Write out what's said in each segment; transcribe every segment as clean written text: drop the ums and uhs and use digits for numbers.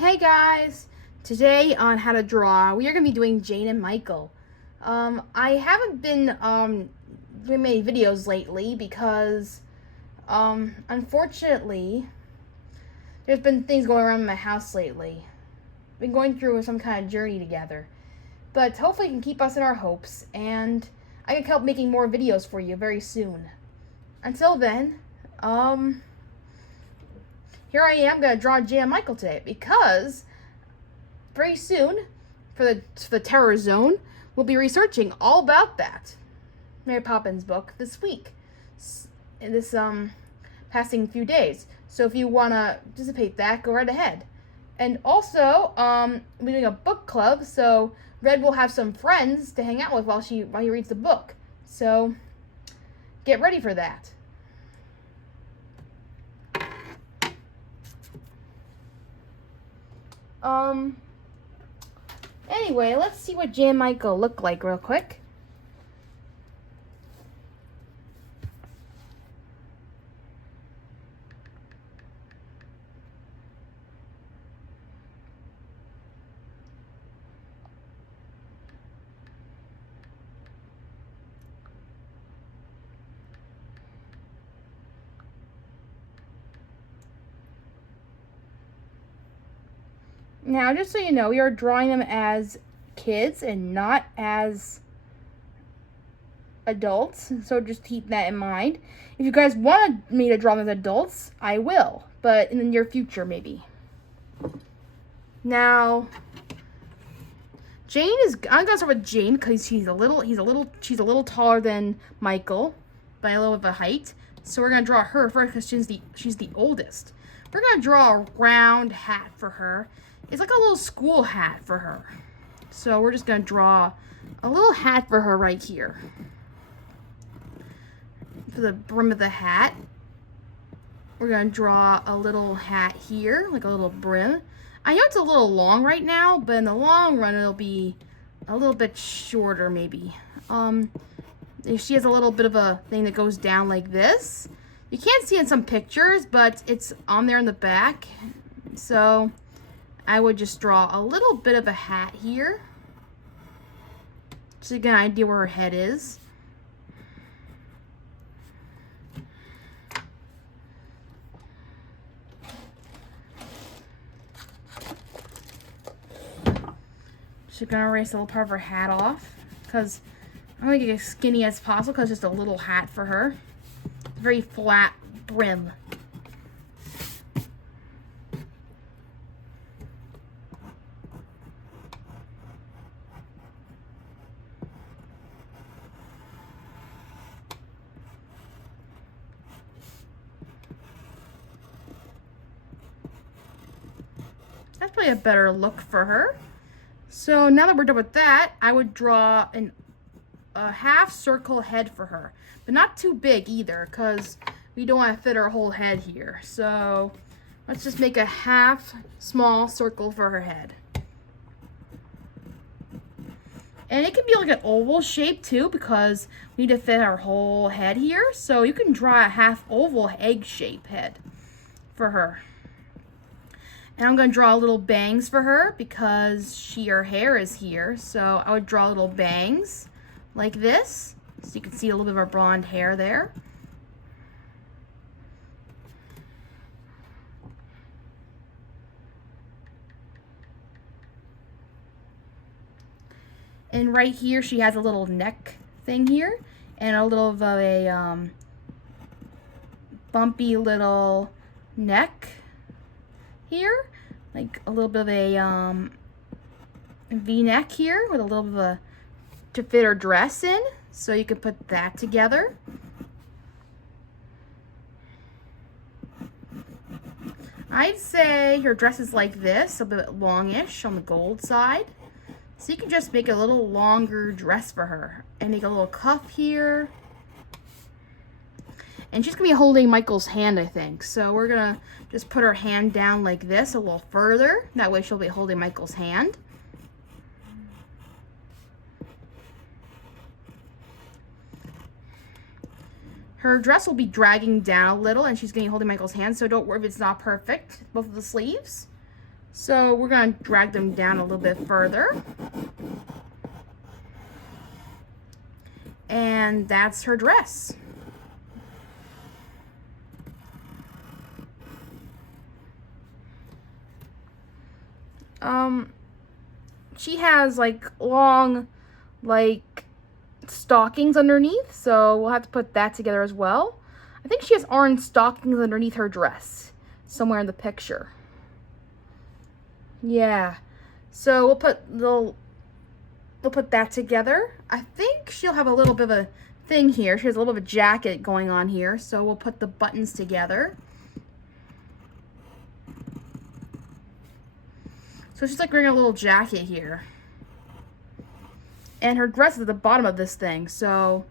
Hey guys! Today on How to Draw, we are going to be doing Jane and Michael. I haven't been doing many videos lately because unfortunately there's been things going around in my house lately. Been going through some kind of journey together. But hopefully you can keep us in our hopes and I can help making more videos for you very soon. Until then, here I am going to draw Jane and Michael today because very soon, for the Terror Zone, we'll be researching all about that Mary Poppins book this week, in this passing few days. So if you want to participate that, go right ahead. And also, we're doing a book club, so Red will have some friends to hang out with while he reads the book. So get ready for that. Anyway, let's see what Jane and Michael look like real quick. Now, just so you know, we are drawing them as kids and not as adults, so just keep that in mind. If you guys want me to draw them as adults, I will, but in the near future, maybe. Now, I'm gonna start with Jane because she's a little taller than Michael by a little bit of a height. So we're gonna draw her first because she's the oldest. We're gonna draw a round hat for her. It's like a little school hat for her. So we're just gonna draw a little hat for her right here. For the brim of the hat, we're gonna draw a little hat here, like a little brim. I know it's a little long right now, but in the long run, it'll be a little bit shorter maybe. She has a little bit of a thing that goes down like this. You can't see in some pictures, but it's on there in the back. So I would just draw a little bit of a hat here, so you get an idea where her head is. She's gonna erase a little part of her hat off because I want to get as skinny as possible because it's just a little hat for her. Very flat brim. That's probably a better look for her. So now that we're done with that, I would draw a half circle head for her, but not too big either because we don't want to fit her whole head here. So let's just make a half small circle for her head. And it can be like an oval shape too because we need to fit our whole head here. So you can draw a half oval egg shape head for her. And I'm going to draw little bangs for her because her hair is here. So I would draw little bangs like this. So you can see a little bit of her blonde hair there. And right here she has a little neck thing here. And a little of a bumpy little neck here, like a little bit of a V-neck here with a little bit of a to fit her dress in, so you can put that together. I'd say her dress is like this, a bit longish on the gold side, so you can just make a little longer dress for her and make a little cuff here. And she's going to be holding Michael's hand, I think. So we're going to just put her hand down like this a little further. That way she'll be holding Michael's hand. Her dress will be dragging down a little and she's going to be holding Michael's hand. So don't worry if it's not perfect, both of the sleeves. So So we're going to drag them down a little bit further. And that's her dress. She has like long, like stockings underneath, so we'll have to put that together as well. I think she has orange stockings underneath her dress, somewhere in the picture. Yeah, so we'll put that together. I think she'll have a little bit of a thing here. She has a little bit of a jacket going on here, so we'll put the buttons together. So she's like wearing a little jacket here. And her dress is at the bottom of this thing, so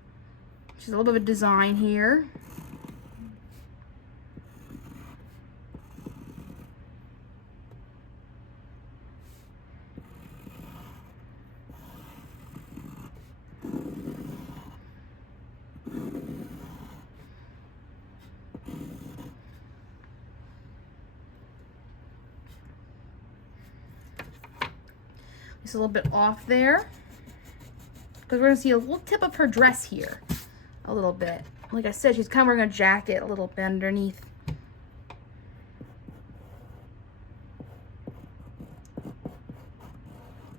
she's a little bit of a design here. It's a little bit off there, because we're going to see a little tip of her dress here, a little bit. Like I said, she's kind of wearing a jacket a little bit underneath.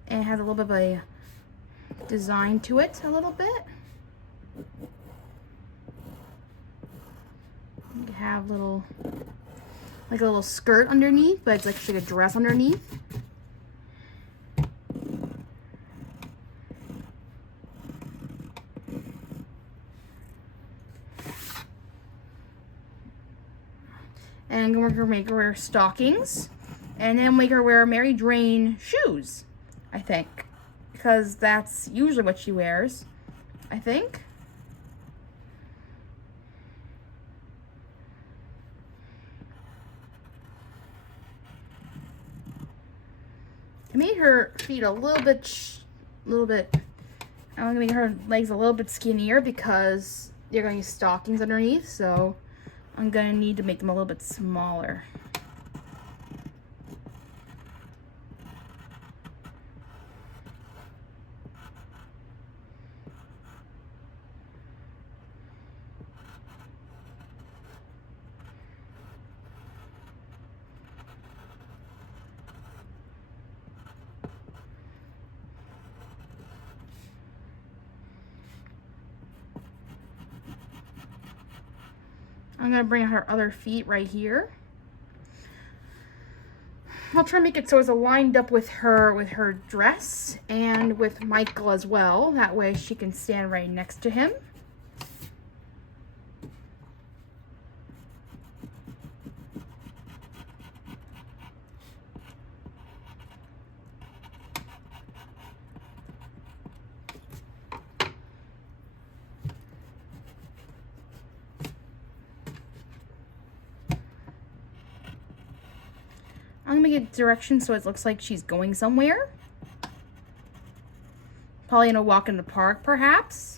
And it has a little bit of a design to it, a little bit. You have little, like a little skirt underneath, but it's like a dress underneath. And we're gonna make her wear stockings, and then make her wear Mary Jane shoes, I think, because that's usually what she wears, I think. I made her feet a little bit, I'm gonna make her legs a little bit skinnier because they're gonna use stockings underneath, so I'm gonna need to make them a little bit smaller. I'm gonna bring out her other feet right here. I'll try to make it so it's aligned up with her dress and with Michael as well. That way she can stand right next to him. I'm gonna make a direction so it looks like she's going somewhere. Probably in a walk in the park, perhaps.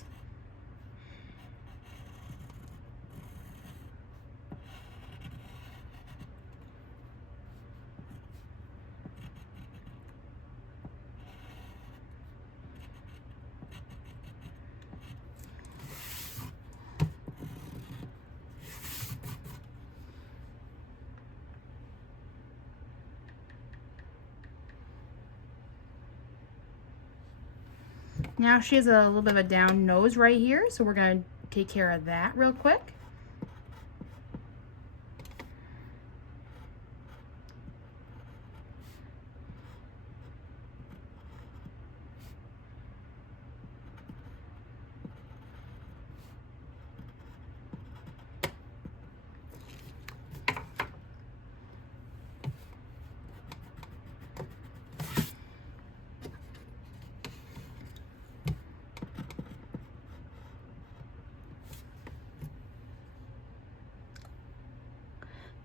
Now she has a little bit of a down nose right here, so we're going to take care of that real quick.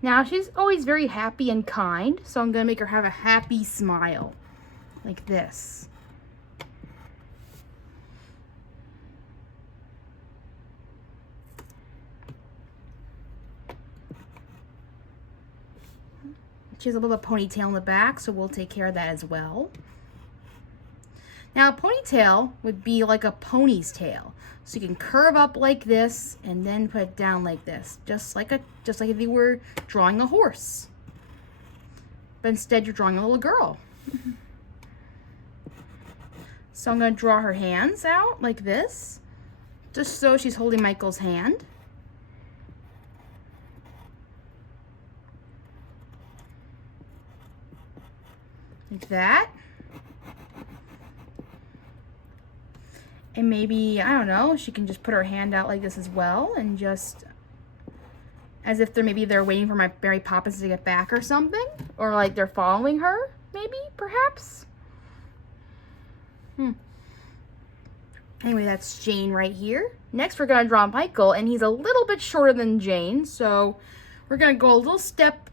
Now, she's always very happy and kind, so I'm going to make her have a happy smile, like this. She has a little ponytail in the back, so we'll take care of that as well. Now, a ponytail would be like a pony's tail. So you can curve up like this and then put it down like this, just like if you were drawing a horse. But instead you're drawing a little girl. So I'm going to draw her hands out like this, just so she's holding Michael's hand. Like that. And maybe, I don't know, she can just put her hand out like this as well, and just as if they're waiting for my Mary Poppins to get back or something, or like they're following her, maybe, perhaps. Anyway, that's Jane right here. Next, we're gonna draw Michael, and he's a little bit shorter than Jane, so we're gonna go a little step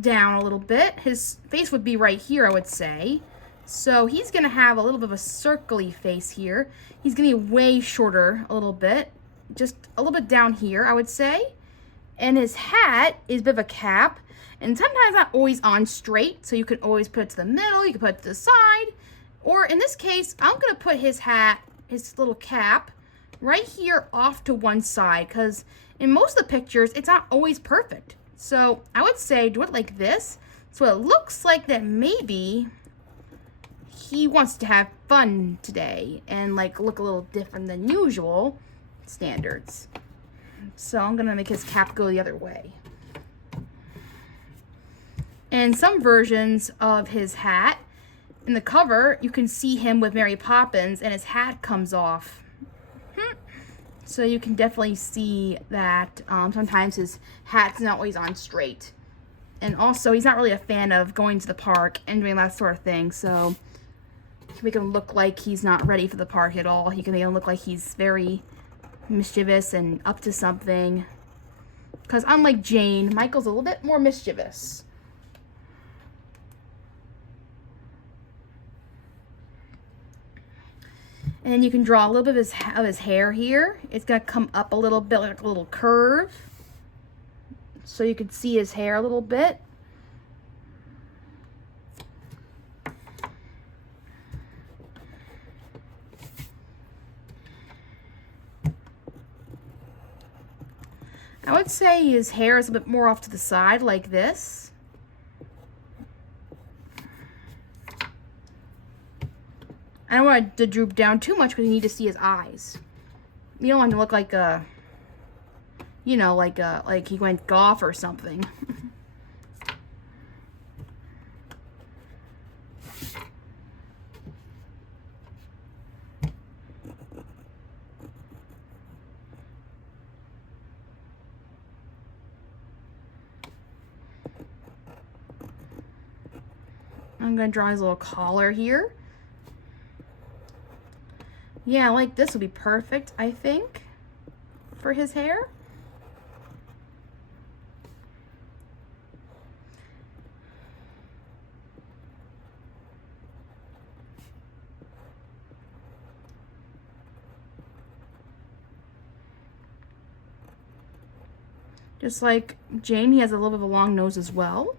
down a little bit. His face would be right here, I would say. So he's going to have a little bit of a circly face here. He's going to be way shorter a little bit. Just a little bit down here, I would say. And his hat is a bit of a cap. And sometimes not always on straight. So you can always put it to the middle. You can put it to the side. Or in this case, I'm going to put his hat, his little cap, right here off to one side. Because in most of the pictures, it's not always perfect. So I would say do it like this. So it looks like that maybe he wants to have fun today and like look a little different than usual standards. So I'm gonna make his cap go the other way. And some versions of his hat, in the cover, you can see him with Mary Poppins and his hat comes off. So you can definitely see that sometimes his hat's not always on straight. And also, he's not really a fan of going to the park and doing that sort of thing, so you can make him look like he's not ready for the park at all. You can make him look like he's very mischievous and up to something. Because unlike Jane, Michael's a little bit more mischievous. And then you can draw a little bit of his hair here. It's going to come up a little bit, like a little curve. So you can see his hair a little bit. I would say his hair is a bit more off to the side, like this. I don't want it to droop down too much because you need to see his eyes. You don't want him to look like a, you know, like he went golf or something. I'm going to draw his little collar here. Yeah, like this would be perfect, I think, for his hair. Just like Jane, he has a little bit of a long nose as well.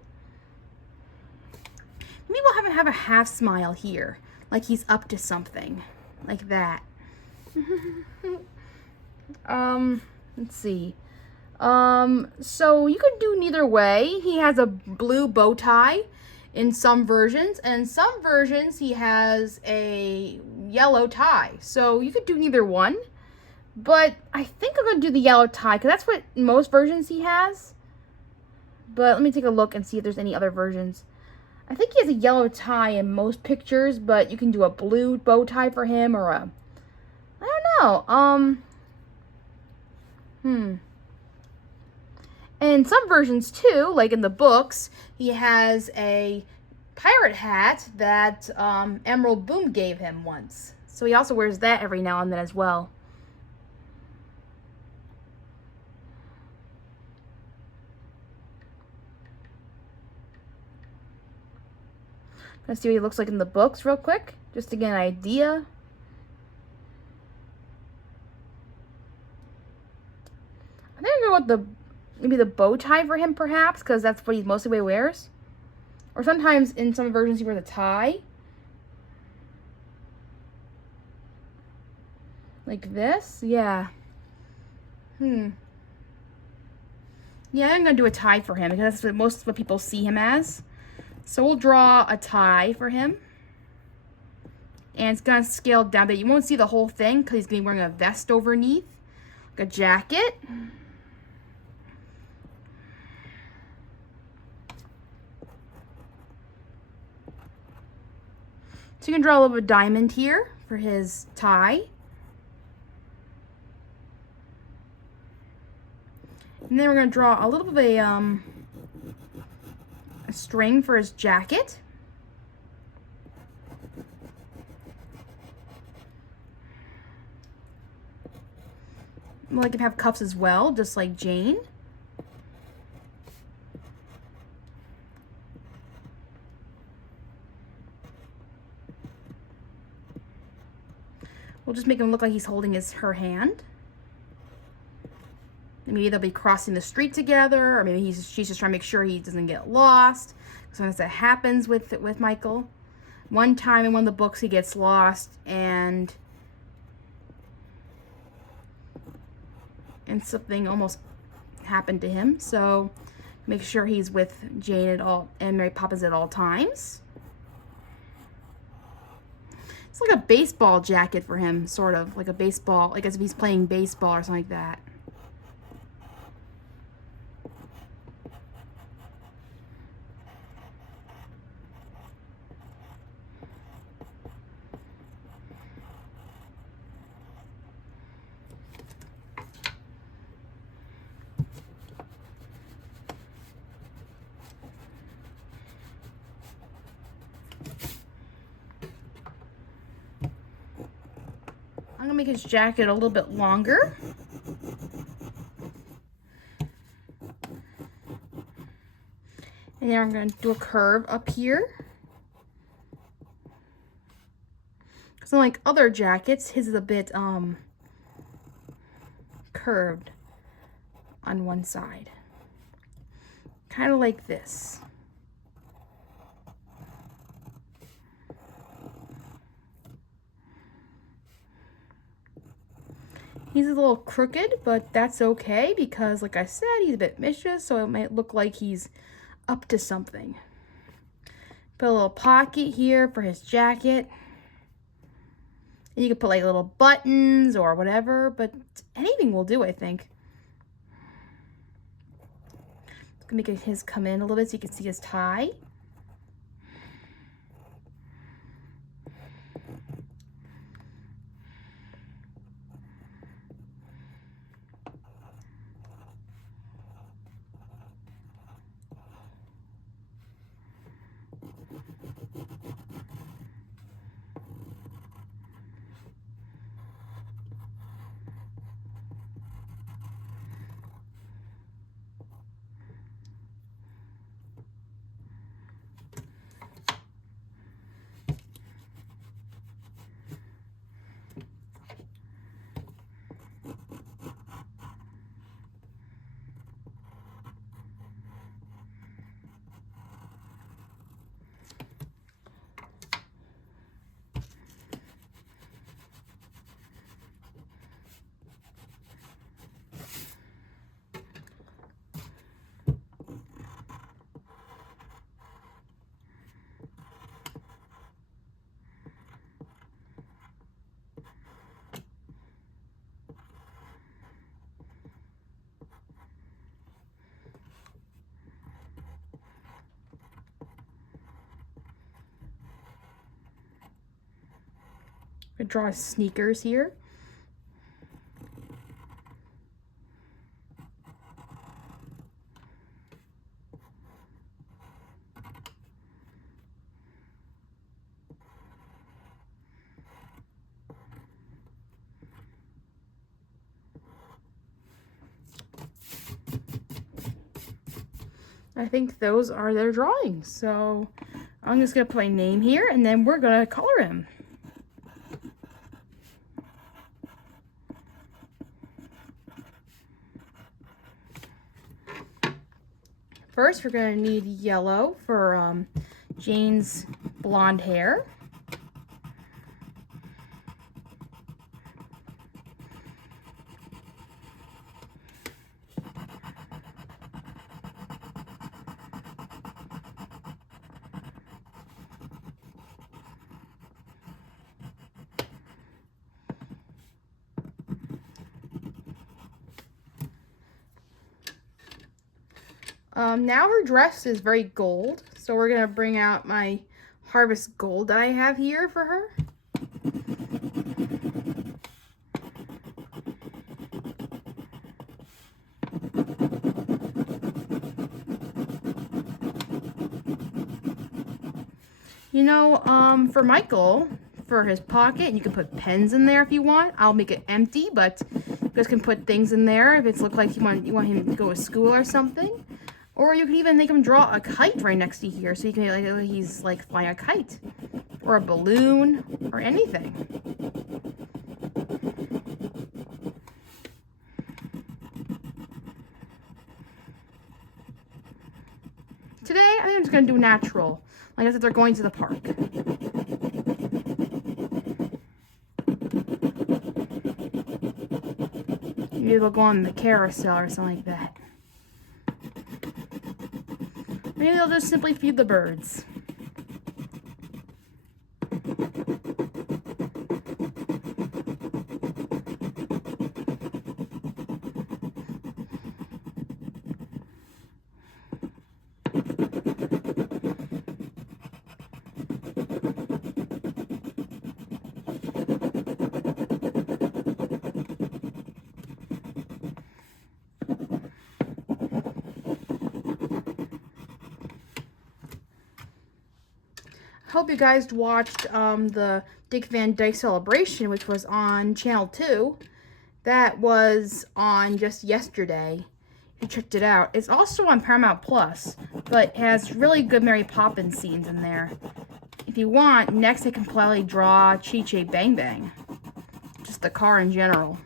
Maybe we'll have him have a half smile here, like he's up to something. Like that. Let's see. So you could do neither way. He has a blue bow tie in some versions, and in some versions he has a yellow tie. So you could do neither one. But I think I'm going to do the yellow tie, because that's what most versions he has. But let me take a look and see if there's any other versions. I think he has a yellow tie in most pictures, but you can do a blue bow tie for him, or a, I don't know, And some versions too, like in the books, he has a pirate hat that Emerald Boom gave him once. So he also wears that every now and then as well. Let's see what he looks like in the books real quick, just to get an idea. I think I'm going to go with maybe the bow tie for him, perhaps, because that's what he mostly wears. Or sometimes in some versions he wears a tie. Like this? Yeah. Yeah, I'm going to do a tie for him because that's what people see him as. So we'll draw a tie for him. And it's going to scale down, but you won't see the whole thing because he's going to be wearing a vest underneath. Like a jacket. So you can draw a little bit of diamond here for his tie. And then we're going to draw a little bit of a string for his jacket. We'll like him have cuffs as well, just like Jane. We'll just make him look like he's holding her hand. And maybe they'll be crossing the street together, or maybe she's just trying to make sure he doesn't get lost. Sometimes that happens with Michael. One time in one of the books he gets lost and something almost happened to him. So make sure he's with Jane at all and Mary Poppins at all times. It's like a baseball jacket for him, sort of like a baseball, like as if he's playing baseball or something like that. I'm gonna make his jacket a little bit longer. And then I'm gonna do a curve up here. Because unlike other jackets, his is a bit curved on one side. Kind of like this. He's a little crooked, but that's okay because, like I said, he's a bit mischievous, so it might look like he's up to something. Put a little pocket here for his jacket. And you could put like little buttons or whatever, but anything will do, I think. Just gonna make his come in a little bit so you can see his tie. I draw sneakers here. I think those are their drawings. So I'm just gonna put my name here and then we're gonna color him. First, we're going to need yellow for Jane's blonde hair. Now her dress is very gold, so we're going to bring out my Harvest Gold that I have here for her. You know, for Michael, for his pocket, you can put pens in there if you want. I'll make it empty, but you guys can put things in there if it's look like you want him to go to school or something. Or you can even make him draw a kite right next to here, so you can like he's like flying a kite, or a balloon, or anything. Today, I think I'm just gonna do natural, like I said, they're going to the park. Maybe they'll go on the carousel or something like that. Maybe they'll just simply feed the birds. Hope you guys watched the Dick Van Dyke celebration, which was on Channel 2. That was on just yesterday. You checked it out. It's also on Paramount Plus, but has really good Mary Poppins scenes in there. If you want, next I can probably draw Chi Chi Bang Bang. Just the car in general.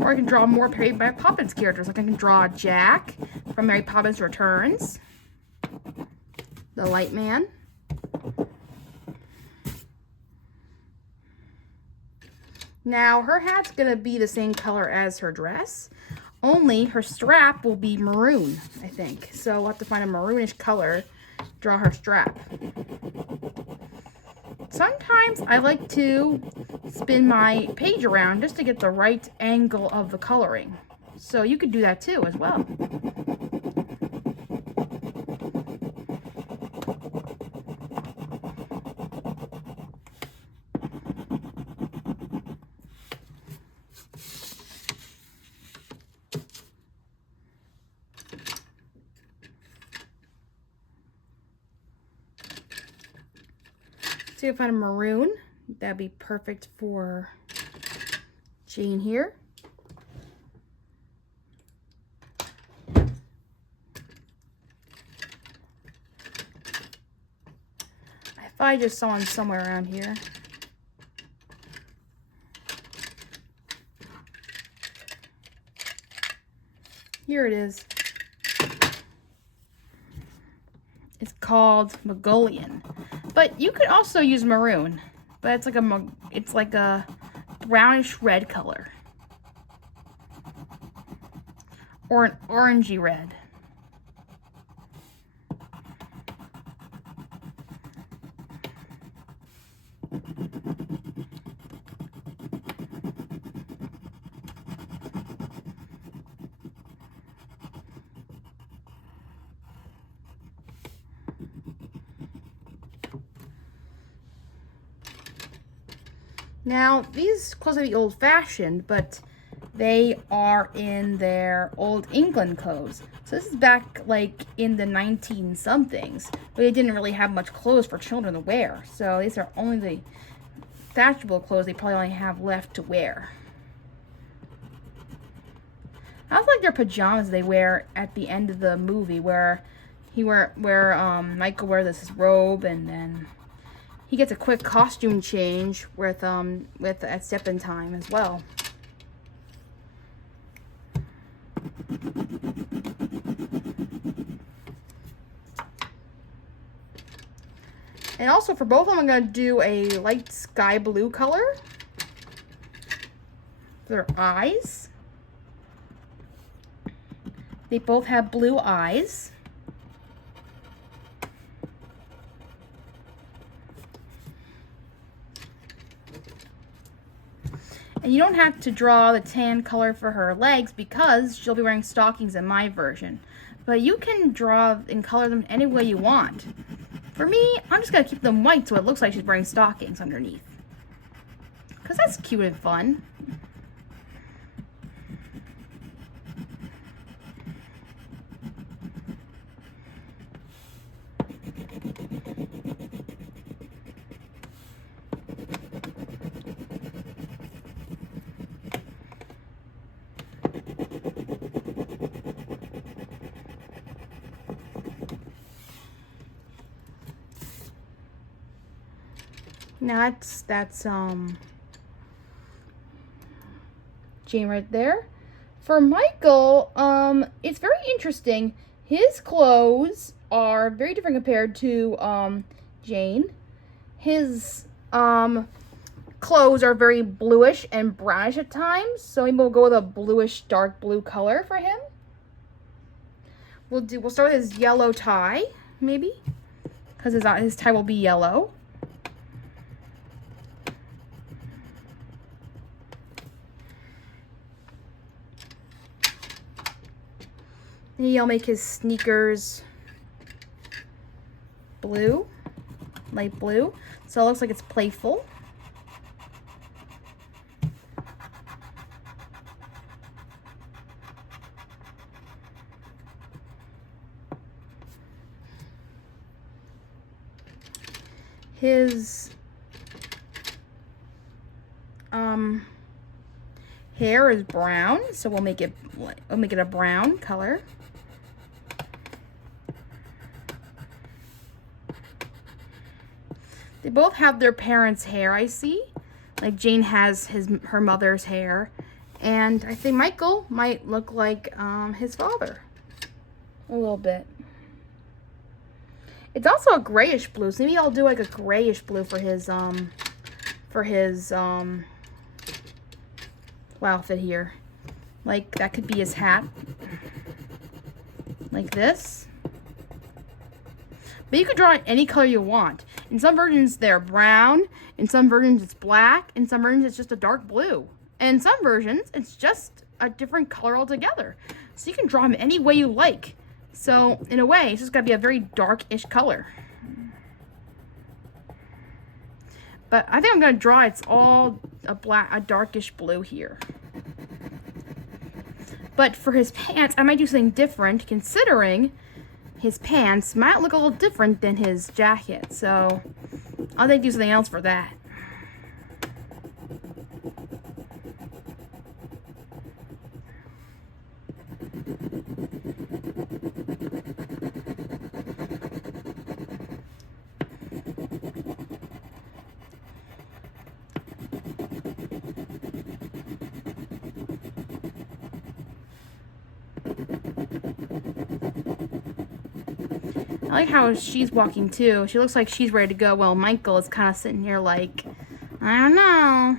Or I can draw more Mary Poppins characters. Like I can draw Jack from Mary Poppins Returns, the Light Man. Now her hat's gonna be the same color as her dress, only her strap will be maroon, I think. So we'll have to find a maroonish color, draw her strap. Sometimes I like to spin my page around just to get the right angle of the coloring. So you could do that too as well. See if I find a maroon. That'd be perfect for Jane here. I thought I just saw one somewhere around here. Here it is. It's called Mongolian. But you could also use maroon, but it's like a brownish red color, or an orangey red. Now, these clothes may be old-fashioned, but they are in their Old England clothes. So this is back, like, in the 19-somethings, but they didn't really have much clothes for children to wear. So these are only the fashionable clothes they probably only have left to wear. I also like their pajamas they wear at the end of the movie, where Michael wears his robe, and then he gets a quick costume change with at Step in Time as well. And also for both of them, I'm going to do a light sky blue color for their eyes. They both have blue eyes. And you don't have to draw the tan color for her legs because she'll be wearing stockings in my version. But you can draw and color them any way you want. For me, I'm just going to keep them white so it looks like she's wearing stockings underneath. Because that's cute and fun. Now that's Jane right there. For Michael, it's very interesting. His clothes are very different compared to Jane. His clothes are very bluish and brownish at times, so maybe we'll go with a bluish dark blue color for him. We'll start with his yellow tie, maybe, because his tie will be yellow. Maybe I'll make his sneakers blue, light blue, so it looks like it's playful. His hair is brown, so we'll make it a brown color. They both have their parents' hair, I see. Like Jane has her mother's hair, and I think Michael might look like his father a little bit. It's also a grayish blue, so maybe I'll do like a grayish blue for his outfit here. Like that could be his hat, like this. But you could draw it any color you want. In some versions they're brown, in some versions it's black, in some versions it's just a dark blue. And in some versions it's just a different color altogether. So you can draw them any way you like. So in a way, it's just gotta be a very dark-ish color. But I think I'm gonna draw it's all a darkish blue here. But for his pants, I might do something different, considering his pants might look a little different than his jacket. So I'll do something else for that. I like how she's walking too. She looks like she's ready to go, while Michael is kind of sitting here like, I don't know.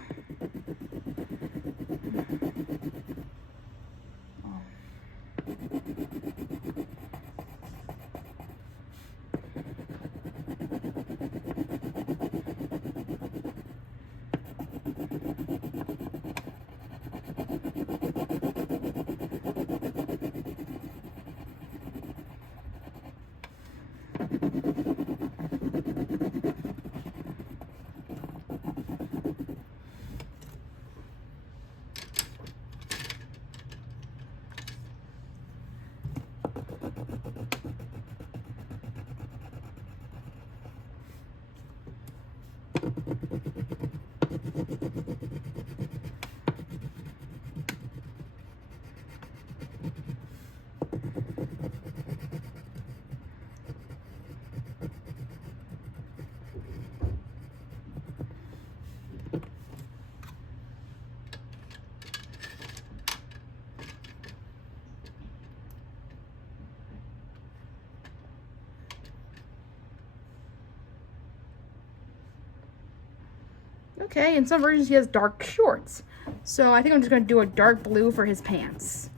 Okay, in some versions he has dark shorts. So I think I'm just going to do a dark blue for his pants.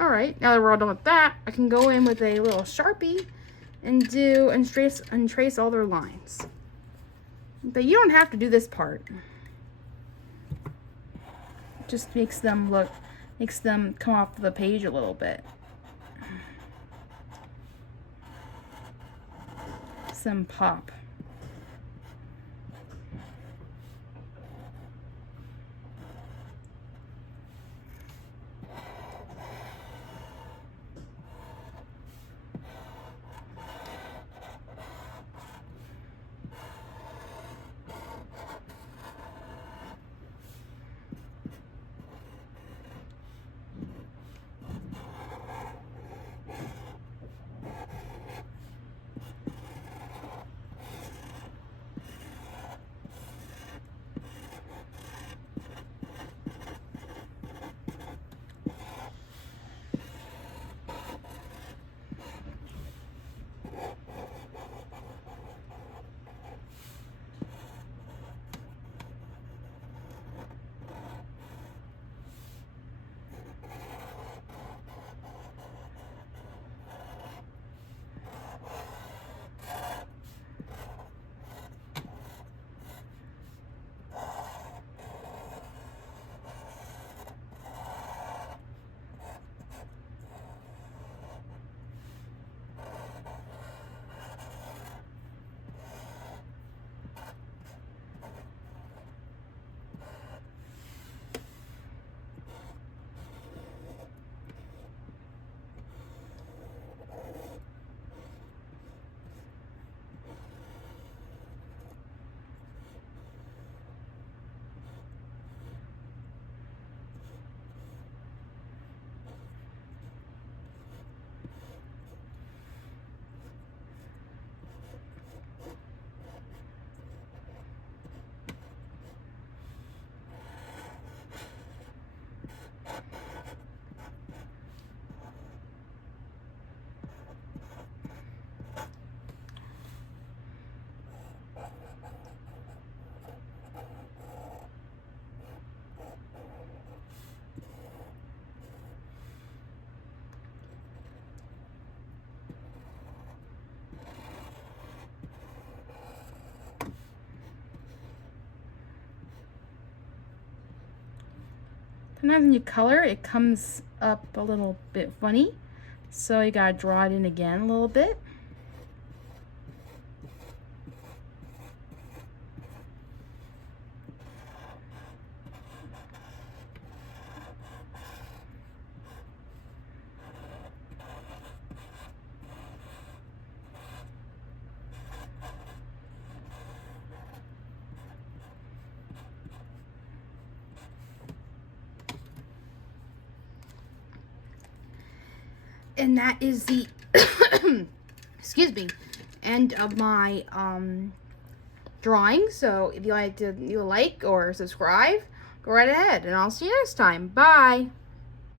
Alright, now that we're all done with that, I can go in with a little Sharpie and trace all their lines. But you don't have to do this part. It just makes them come off the page a little bit. Some pop. Sometimes when you color, it comes up a little bit funny. So you gotta draw it in again a little bit. And that is the excuse me, end of my drawing. So if you like or subscribe, go right ahead, and I'll see you next time. Bye.